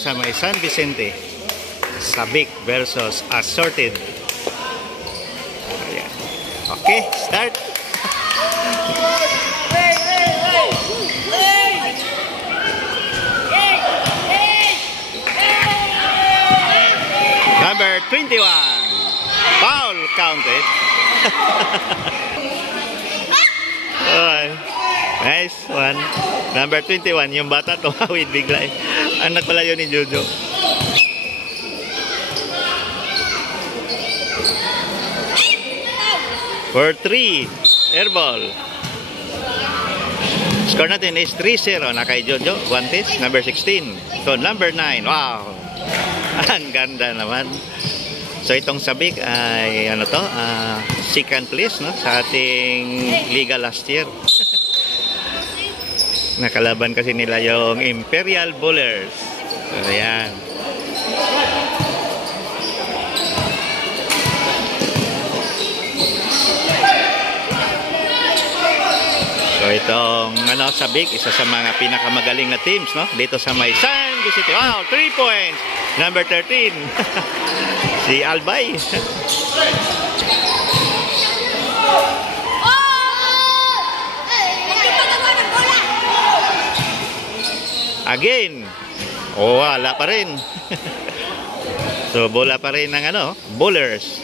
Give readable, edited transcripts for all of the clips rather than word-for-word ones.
Sa may San Vicente, Sabic versus Assorted. Ayan. Okay, start. Number 21, foul counted. Nice one. Number 21, yung bata tumawid bigla. Anak pala yun ni Jojo. For 3, airball. Score natin is 3-0 na kay Jojo. Guantes, number 16. So, number 9. Wow. Ang ganda naman. So, itong Sabic ay, ano to, second place, no? Sa ating liga last year. Nakalaban kasi nila yung Imperial Bullers. Ayan. So itong Sabic, isa sa mga pinakamagaling na teams, no? Dito sa may San Vicente. Wow, 3 points. Number 13. Si Albay. Again. Oh, wala pa rin. So, bola pa rin ng Bullers.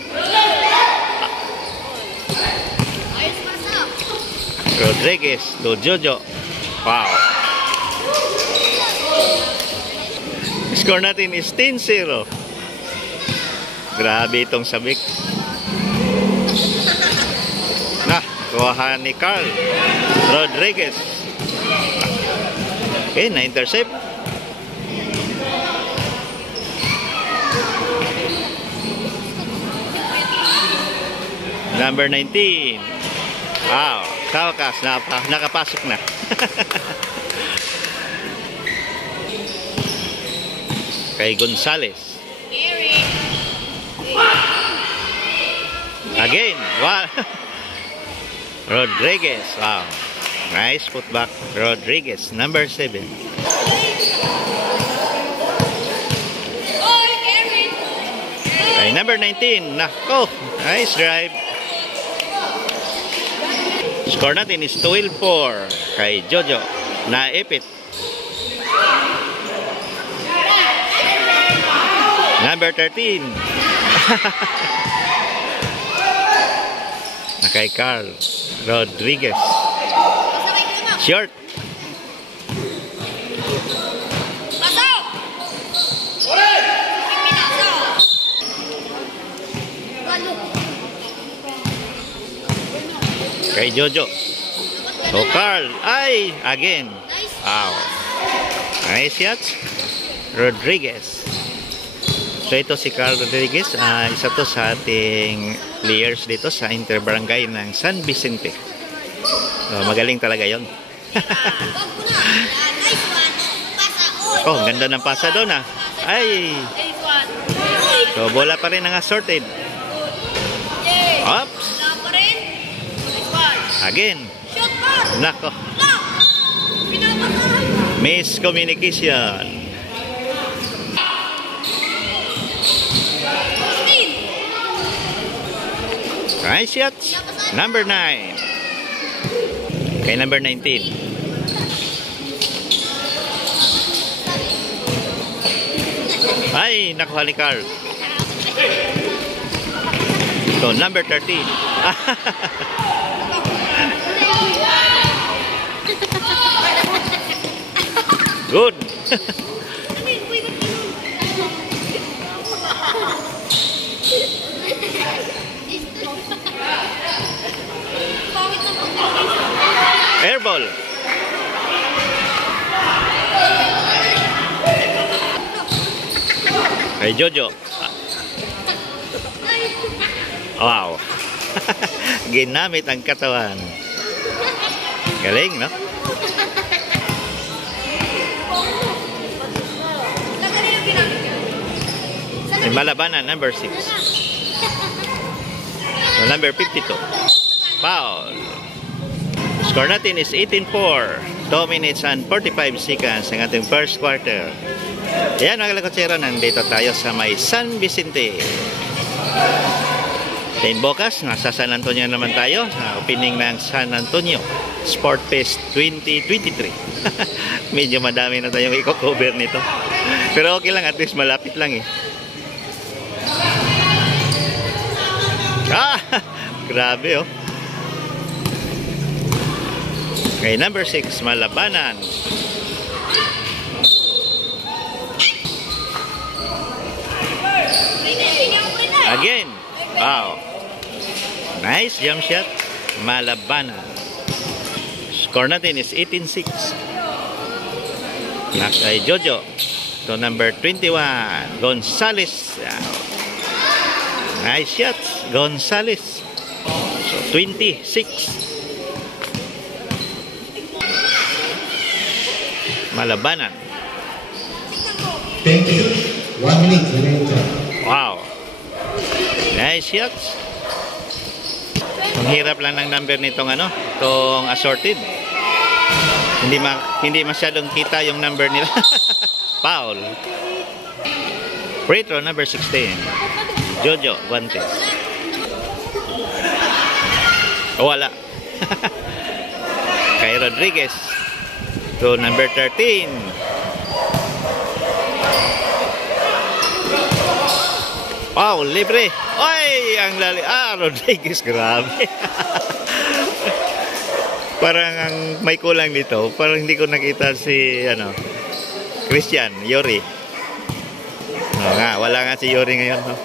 Rodriguez to Jojo. Wow. Score natin is 10-0. Grabe itong Sabic. Kuha ni Carl Rodriguez. Okay, na-intercept. Number 19. Wow, kawakas, nakapasok na. Kay Gonzales. Again, wow. Rodriguez, wow. Nice putback, Rodriguez, number 7. Ay, number 19. Nako, nice drive. Score natin is 12-4 kay Jojo. Naipit. Number 13. Kay Carl Rodriguez. Short. Kay Jojo. So Carl, ay, again. Wow. Nice shots. Rodriguez. So ito si Carl Rodriguez, isa to sa ating players dito sa interbarangay ng San Vicente. So, magaling talaga yon. Oh, ganda ng pasa doon Ay. So bola pa rin ang Assorted. Oops. Again. Nako. Miscommunication. Nice shots. Number 9. Kay number 19. Ay, nakuha ni Carl. So, number 13. Good. Airball. Kay Jojo. Wow. Ginamit ang katawan. Galing, no? Malabanan, number 6. So, number 52. Foul. Score natin is 18-4. 2 minutes and 45 seconds ang ating first quarter. Ayan mga kalakotsero, nandito tayo sa may San Vicente. Then bukas, nasa San Antonio naman tayo sa opening ng San Antonio Sport Fest 2023. Medyo madami na tayong i-cover nito. Pero okay lang, at least malapit lang eh. Grabe oh. Okay, number 6, Malabanan. Again. Wow. Nice jump shot. Malabanan. Score natin is 18-6. Kay Jojo. So number 21, Gonzales. Nice shot, Gonzales. So 26. Malabanan. Thank you. 1 minute remaining. Wow. Nice shots. Ang hirap lang ng number nitong ano, itong assorted. Hindi masyadong kita yung number nila. Foul. Free throw number 16. Jojo Guantes. Wala. Kay Rodriguez. So number 13. Wow, libre. Ay, ang lali. Rodriguez, grabe. Parang ang may kulang dito. Parang hindi ko nakita si Christian Yori. Wala nga si Yori ngayon. No?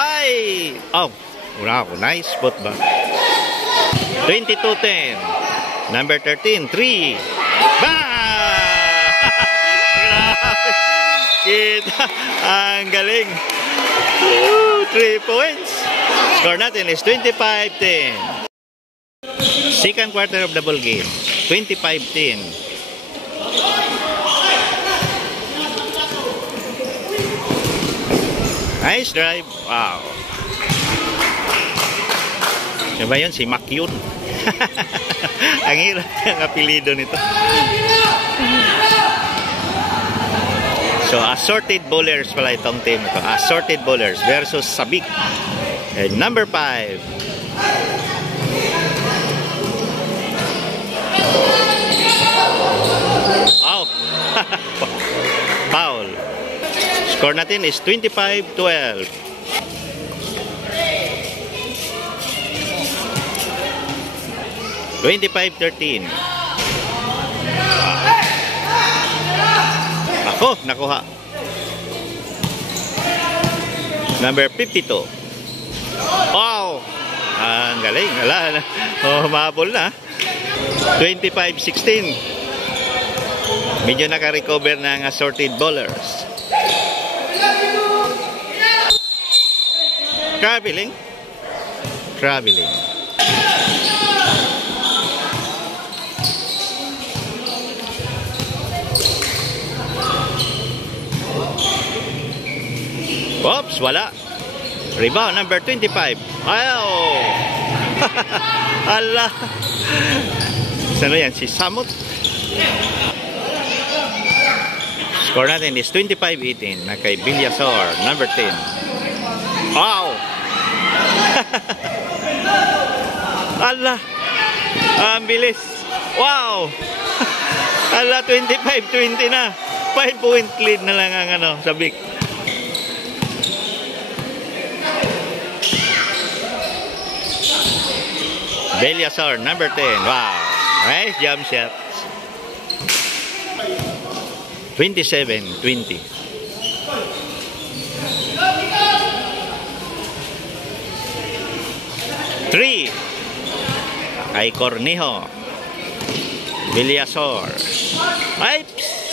Ay! Oh, wow, nice spot ba? 22-10. Number 13, 3. Grabe. Kita. Ang galing. 3 points. Score natin is 25-10. Second quarter of the ball game. 25-10. Nice drive. Wow. Ano ba yun? Si Makyun. Ang hirap ang apelido nito. So, assorted bowlers pala itong team ito. Assorted bowlers versus Sabik. And number 5. Oh. Foul. Score natin is 25-12. Ako, nakuha. Number 52. Wow! Ang galing. Wala na. Mabol na. 25-16. Medyo naka-recover ng assorted bowlers. Traveling. Oops, wala. Rebound number 25. Ayaw. Allah. Sino yan? Si Samut. Score natin is 25-18 na kay Villasor, number 10. Wow. Allah. Ang bilis. Wow. Allah, 25-20 na. 5-point lead na lang ang Sabik. Villasor, number 10. Wow. Nice jump shot. 27-20. Three. Kay Cornejo. Villasor. Pipes.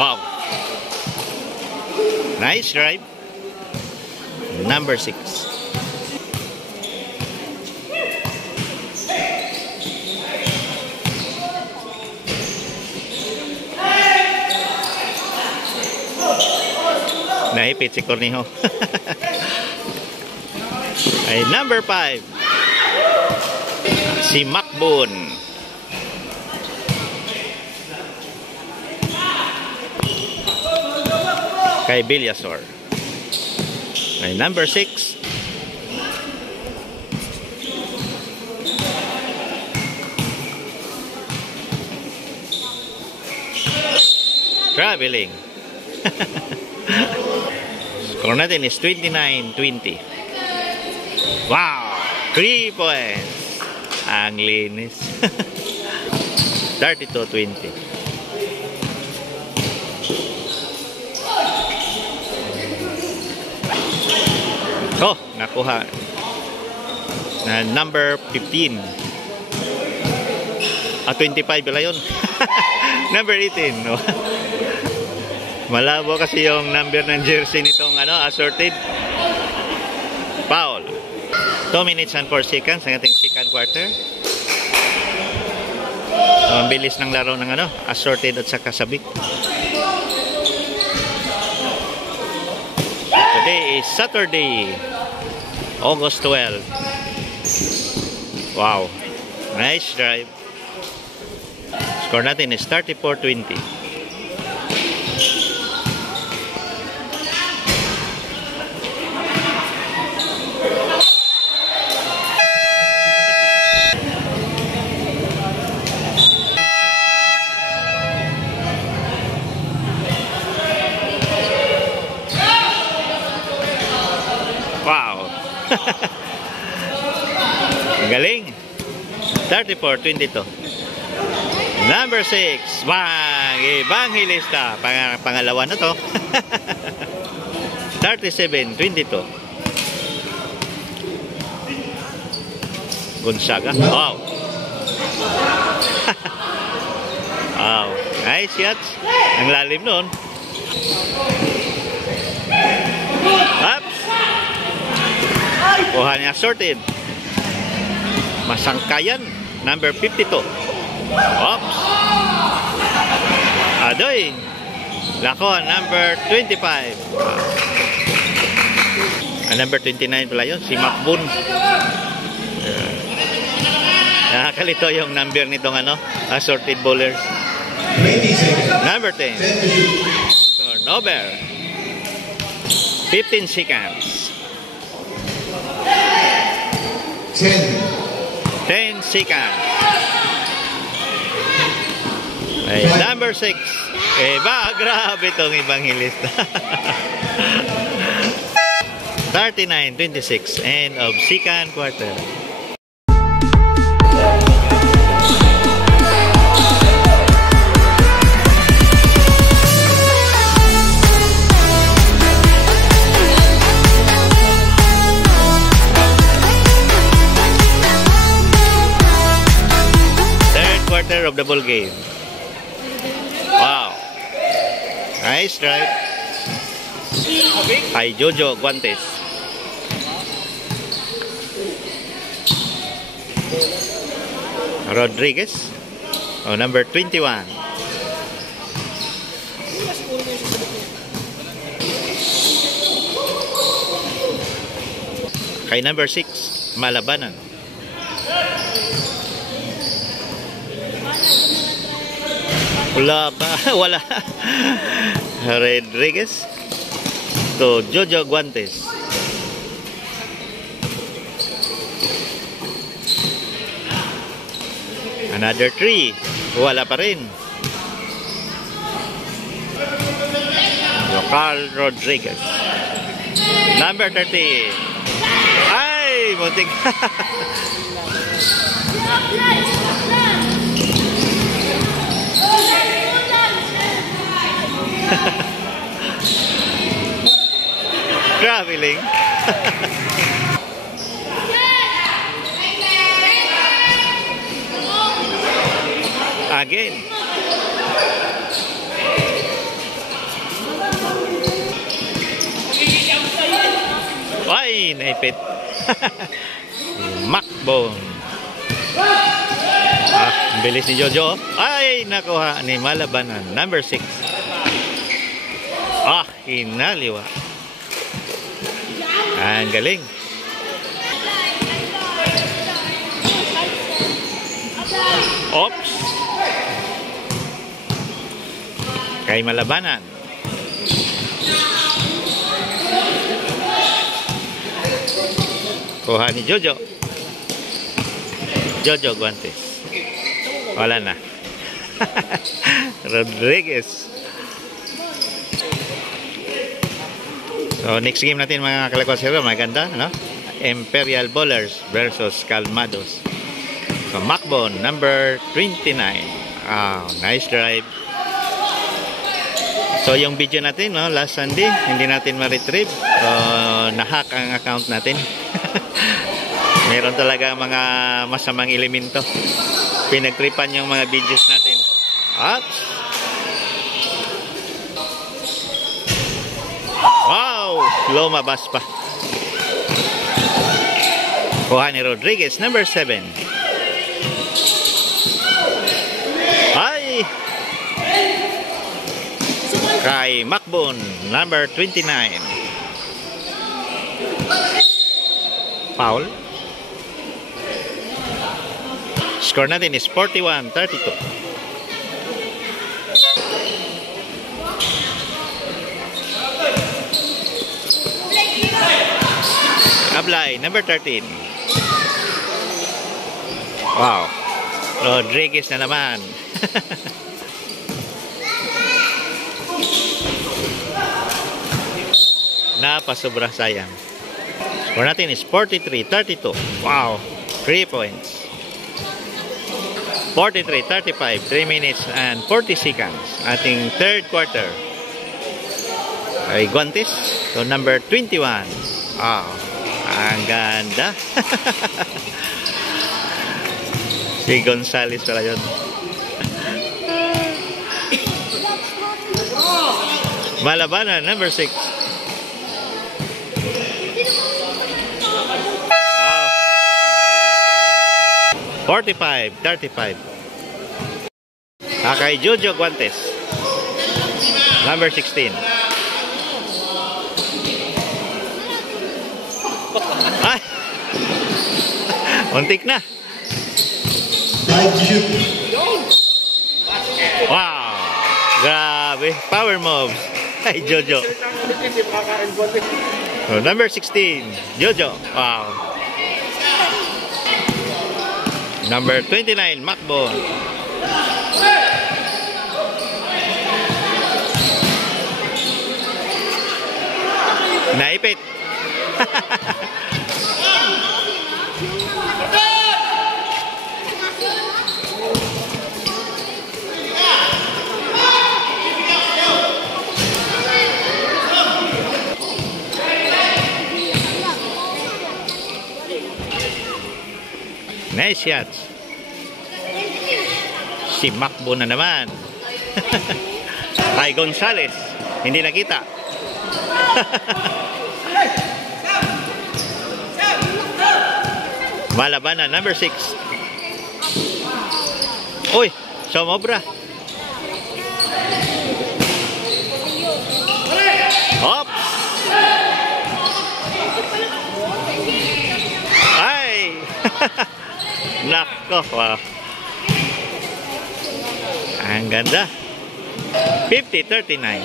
Wow. Nice drive. Number 6. Naipit si Cornejo. Ay, number 5. Si Macboon. Kay Villasor. Ay, number 6. Traveling. Score natin is 29-20. Wow! 3 points. Ang linis. 32-20. Oh, nakuha. Na number 15. 25 pala yun. Number 18. No? Malabo kasi yung number ng jersey nitong assorted. Foul. 2 minutes and 4 seconds ang ating second quarter. So, ang bilis ng laro ng assorted at saka sabik. Today is Saturday, August 12. Wow. Nice drive. Score natin is 34-20. Wow. Galing. 34-22. Number 6. Bang! Evangelista. Pangalawa na to. 37-22. Gonzaga. Wow. Wow. Nice shots. Ang lalim nun. Ups. Kuha niya sorted. Masangkayan. Number 52. Oops. Adoy. Lakon. Number 25. Number 29 pala yun. Si Macboon. Nakakalito yung number nitong assorted bowlers. Number 10. Turnover. 15 seconds. 10 seconds. Ay, number 6. Grabe itong Evangelista. 39-26. End of second quarter. Of the ball game. Wow. Nice drive. Ay Jojo Guantes. Rodriguez. Oh, number 21. Kay number 6, Malabanan. Wala pa. Wala. Rodriguez to Jojo Guantes. Another 3. Wala pa rin. Carl Rodriguez. Number 30. Ay! Muntik. Traveling. Again. Ay, naipit. Macbone. Bilis ni Jojo. Ay, nakuha ni Malabanan. Number 6. Hinaliwa. Ang galing. Oops. Kay Malabanan. Kuha ni Jojo. Jojo Guantes. Wala na. Rodriguez. So next game natin mga kalakwasero, maganda, no? Imperial Bowlers versus Calmados. So Macbone, number 29. Nice drive. So yung video natin, no, last Sunday, hindi natin ma-retrieve. Na-hack ang account natin. Meron talaga mga masamang elemento. Pinagtripan yung mga videos natin. Wow! Lumabas pa. Kuha ni Rodriguez, number 7. Ay! Kay Macbone, number 29. Foul. Score natin is 41-32. Ablay, number 13. Wow. Rodriguez na naman. Napasobra, sayang. Score natin is 43-32. Wow. 3 points. 43-35. 3 minutes and 40 seconds. Ating third quarter. Ay Guantes. So number 21. Wow. Ang ganda. Si Gonzales pala yun. Malabanan, number 6. Wow. 45-35. Kay Jojo Guantes. Number 16. Ay! Untik na. Wow! Grabe. Power moves. Ay, Jojo. So, number 16. Jojo. Wow. Number 29. Macbone. Naipit. Nice shots. Si Macbone na naman. Ay Gonzales. Hindi nakita. Malabanan, number 6. Uy, sumobra. Oops. Ay. Nako, wow. Ang ganda. 50-39.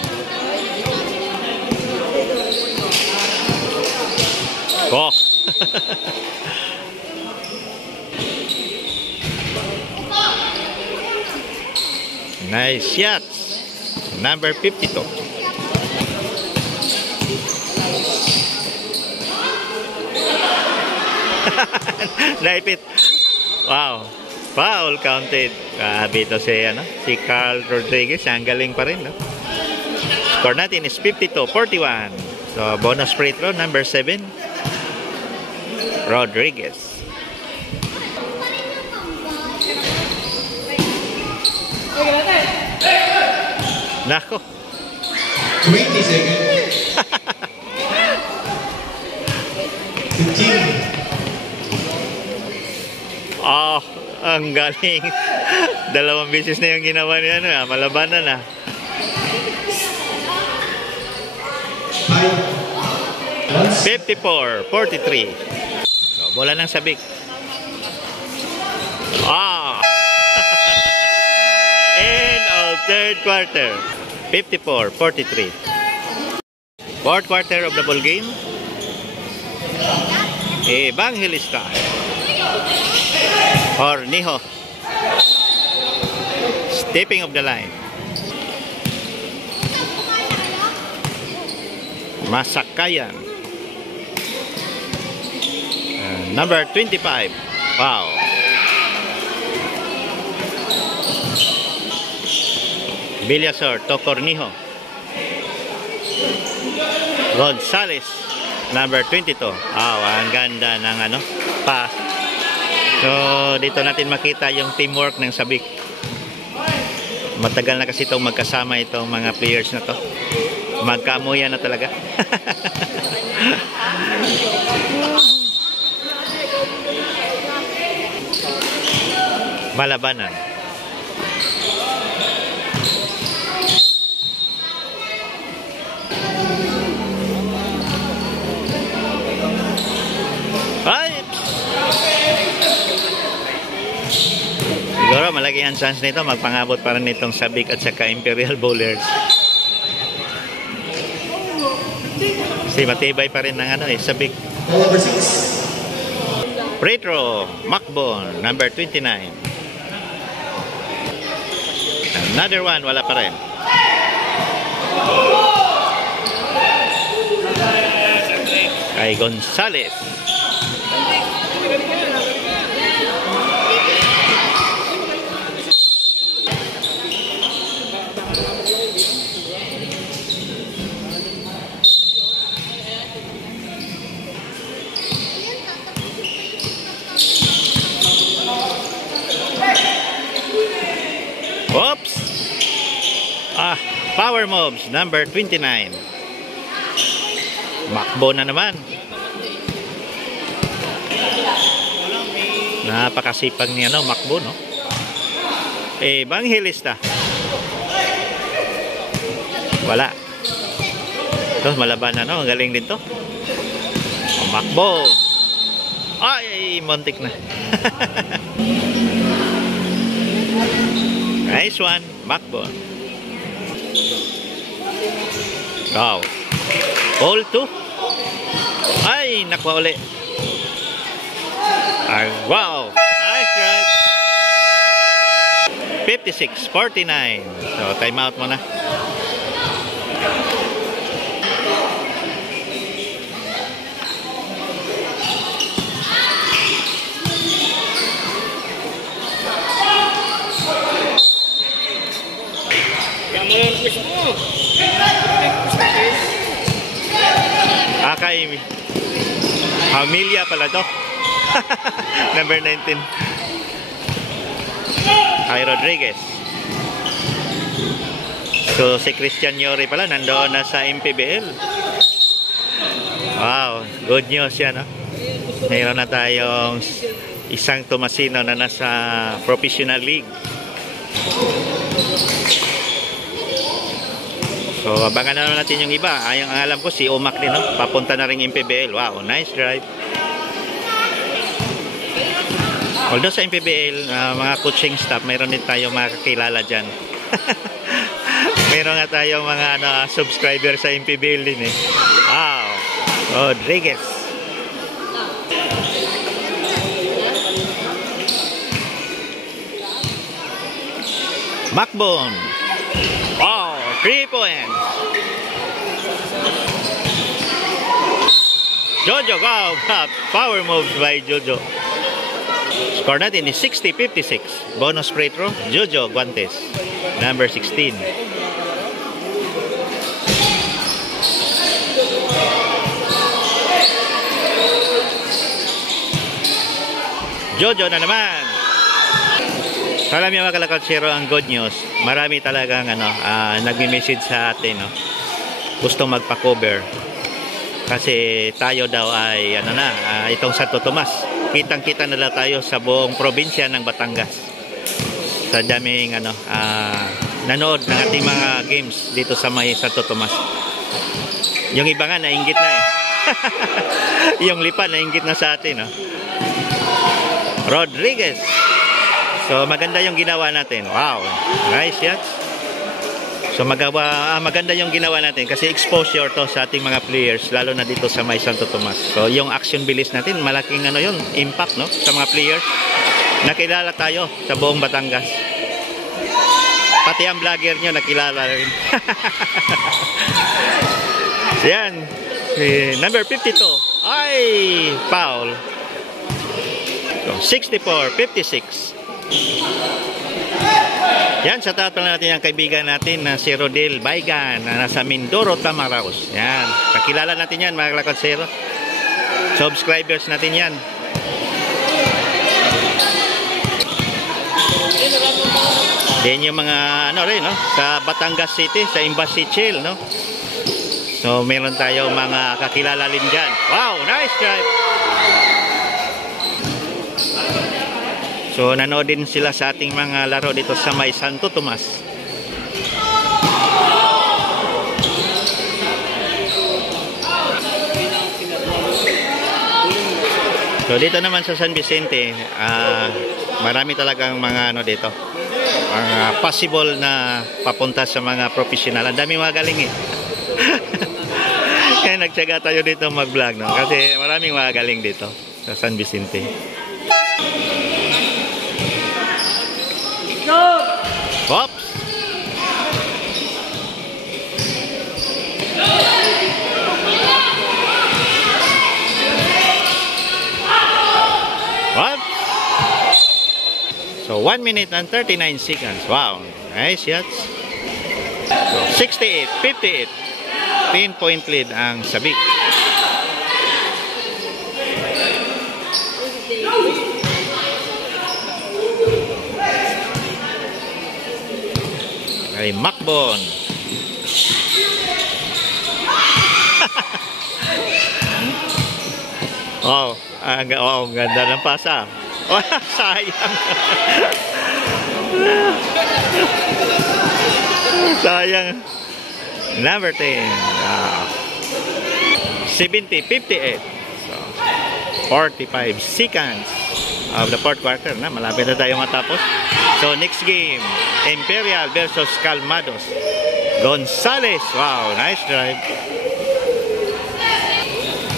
Oh. Nice shots. Number 52. Naipit. Wow. Foul counted. Grabe ito si Carl Rodriguez. Ang galing pa rin, no? Score natin is 52-41. So, bonus free throw, number 7. Rodriguez. Nako. 20 seconds. 15. Oh, ang galing. Dalawang beses na yung ginawa niya. Malabanan na. 54-43. So, bola ng sabik. End of third quarter. 54-43. Fourth quarter of the ball game. Evangelista Cornejo stepping of the line. Masakayan, number 25. Wow. Villasor to Cornejo. Gonzales, number 22. Ang ganda ng pass. So, dito natin makita yung teamwork ng sabik. Matagal na kasi itong magkasama itong mga players na to. Magkamuya na talaga. Malabanan. Siguro malaki ang chance nito magpangabot para nitong sabik at saka Imperial Bowlers. Kasi matibay pa rin ng sabik. Number 6. Free throw, Macbon, number 29. Another one, wala pa rin. Kay Gonzales. Oops! Power moves, number 29. Macbo na naman. Napakasipag niya, Macbo, no? Evangelista. Wala. Ito, malaban na, Ang galing din to. Macbo. Ay, montik na. Nice one, Macbo. Wow. All 2. Ay, nakuha uli. Wow. Nice drive. 56-49. So, time out muna. Kay Familia pala to. Number 19. Ay Rodriguez. So si Christian Yori pala nandoon na sa MPBL. Wow, good news yan, Mayroon na tayong isang Tomasino na nasa professional league. So, abangan na naman natin yung iba. Ang alam ko, si Omak din, papunta na rin MPBL. Wow, nice drive. Although sa MPBL, mga coaching staff, mayroon din tayong mga kakilala dyan. Mayroon nga tayong mga subscriber sa MPBL din, Wow, Rodriguez. Macbon. Wow, 3 points. Jojo, wow, power moves by Jojo. Score natin is 60-56. Bonus free throw, Jojo Guantes, number 16. Jojo na naman. Alam niyo mga kalakatsero, ang good news, marami talagang nagme-message sa atin, gustong magpa-cover. Kasi tayo daw ay ano na, itong Santo Tomas. Kitang-kita na daw tayo sa buong probinsya ng Batangas. Sa daming nanood ng ating mga games dito sa may Santo Tomas. Yung iba nga nainggit na eh. Yung Lipa nainggit na sa atin, no? Rodriguez. So maganda yung ginawa natin. Wow, nice shots. So maganda yung ginawa natin kasi exposure to sa ating mga players, lalo na dito sa may Santo Tomas. So yung action bilis natin, malaking yun, impact, no, sa mga players. Nakilala tayo sa buong Batangas. Pati ang vlogger nyo nakilala rin. So yan, number 52. Ay, foul. So 64-56. Yan, sa tatlo natin ang kaibigan natin na si Rodel Baigan na nasa Mindoro, Tamaraos. Yan, kakilala natin yan mga Lakadsero. Subscribers natin yan. Yan yung mga rin, no? Sa Batangas City, sa Embassy Chill, no? So meron tayo mga kakilala din dyan. Wow, nice drive. So nanood din sila sa ating mga laro dito sa may Santo Tomas. So dito naman sa San Vicente, marami talagang mga dito. Mga possible na papunta sa mga professional. Ang dami mga galing eh. Kaya nagtyaga tayo dito mag-vlog, no? Kasi maraming mga galing dito sa San Vicente. Oops. What? So 1 minute and 39 seconds. Wow, nice shots. So 68-58. 10-point lead ang Sabik. Ay Macbon. Oh, ganda ng pasa. Oh, sayang. Sayang. Number 10. 70-58. So 45 seconds of the fourth quarter na. Malapit na tayo matapos. So next game, Imperial versus Calmados. Gonzales. Wow, nice drive.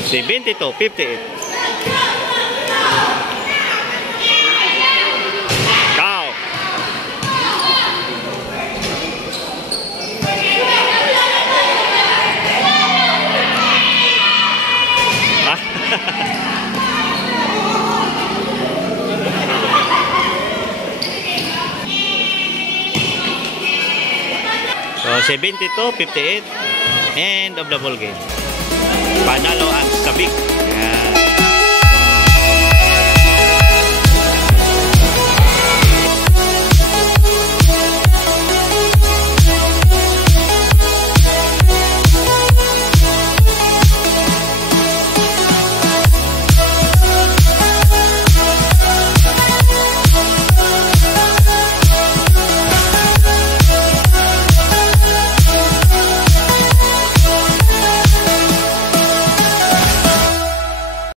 72-58. Cow. So 72-58. End of the ball game. Panalo ang Sabik.